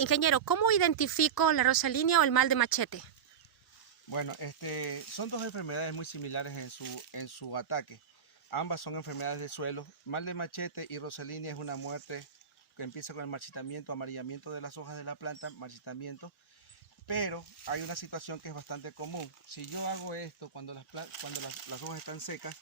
Ingeniero, ¿cómo identifico la rosalínea o el mal de machete? Bueno, son dos enfermedades muy similares en su ataque. Ambas son enfermedades de suelo. Mal de machete y rosalínea es una muerte que empieza con el marchitamiento, amarillamiento de las hojas de la planta, marchitamiento. Pero hay una situación que es bastante común. Si yo hago esto cuando las hojas están secas,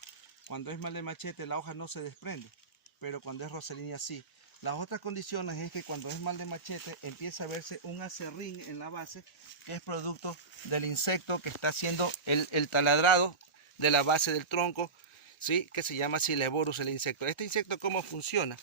cuando es mal de machete la hoja no se desprende, pero cuando es rosalínea sí. Las otras condiciones es que cuando es mal de machete empieza a verse un aserrín en la base, que es producto del insecto que está haciendo el taladrado de la base del tronco, ¿sí? Que se llama Sileborus el insecto. Este insecto, ¿cómo funciona?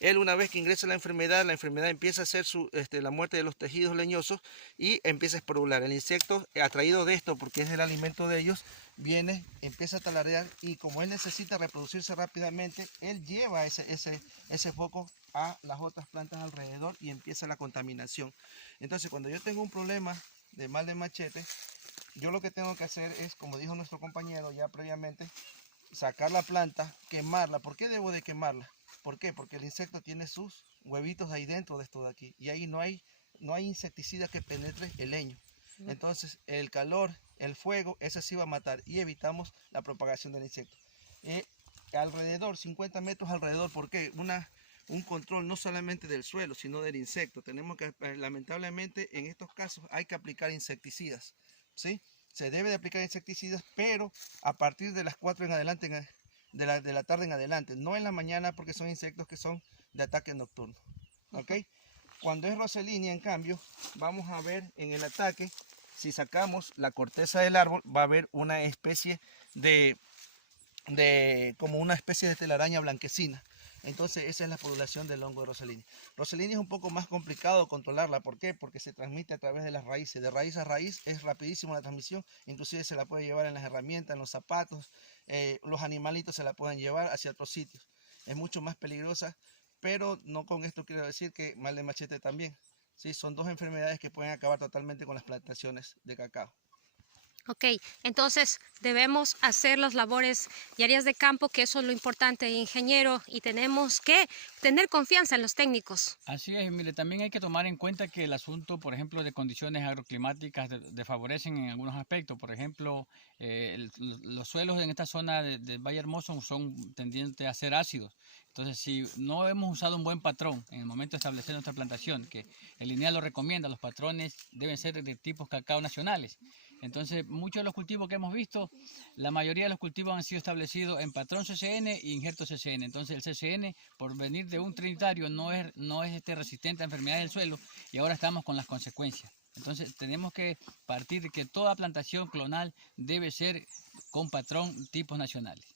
Él, una vez que ingresa la enfermedad empieza a hacer la muerte de los tejidos leñosos y empieza a esporular. El insecto, atraído de esto, porque es el alimento de ellos, viene, empieza a talarear y como él necesita reproducirse rápidamente, él lleva ese foco a las otras plantas alrededor y empieza la contaminación. Entonces, cuando yo tengo un problema de mal de machete, yo lo que tengo que hacer es, como dijo nuestro compañero ya previamente, sacar la planta, quemarla. ¿Por qué debo de quemarla? ¿Por qué? Porque el insecto tiene sus huevitos ahí dentro de esto de aquí y ahí no hay insecticida que penetre el leño. Entonces el calor, el fuego, ese sí va a matar y evitamos la propagación del insecto. Alrededor, 50 metros alrededor, ¿por qué? Un control no solamente del suelo, sino del insecto. Tenemos que, lamentablemente, en estos casos hay que aplicar insecticidas, ¿sí? Se debe de aplicar insecticidas, pero a partir de las 4 en adelante, de la tarde en adelante, no en la mañana porque son insectos que son de ataque nocturno, ¿ok? Cuando es rosalínea, en cambio, vamos a ver en el ataque, si sacamos la corteza del árbol, va a haber una especie como una especie de telaraña blanquecina. Entonces esa es la población del hongo de rosalínea. Rosalínea es un poco más complicado controlarla. ¿Por qué? Porque se transmite a través de las raíces. De raíz a raíz es rapidísimo la transmisión. Inclusive se la puede llevar en las herramientas, en los zapatos. Los animalitos se la pueden llevar hacia otros sitios. Es mucho más peligrosa, pero no con esto quiero decir que mal de machete también. ¿Sí? Son dos enfermedades que pueden acabar totalmente con las plantaciones de cacao. Ok, entonces debemos hacer las labores diarias de campo, que eso es lo importante, ingeniero, y tenemos que tener confianza en los técnicos. Así es, mire, también hay que tomar en cuenta que el asunto, por ejemplo, de condiciones agroclimáticas desfavorecen en algunos aspectos. Por ejemplo, los suelos en esta zona del Valle Hermoso son tendientes a ser ácidos. Entonces, si no hemos usado un buen patrón en el momento de establecer nuestra plantación, que el INEA lo recomienda, los patrones deben ser de tipos cacao nacionales. Entonces, muchos de los cultivos que hemos visto, la mayoría de los cultivos han sido establecidos en patrón CCN e injerto CCN. Entonces, el CCN, por venir de un trinitario, no es resistente a enfermedades del suelo y ahora estamos con las consecuencias. Entonces, tenemos que partir de que toda plantación clonal debe ser con patrón tipos nacionales.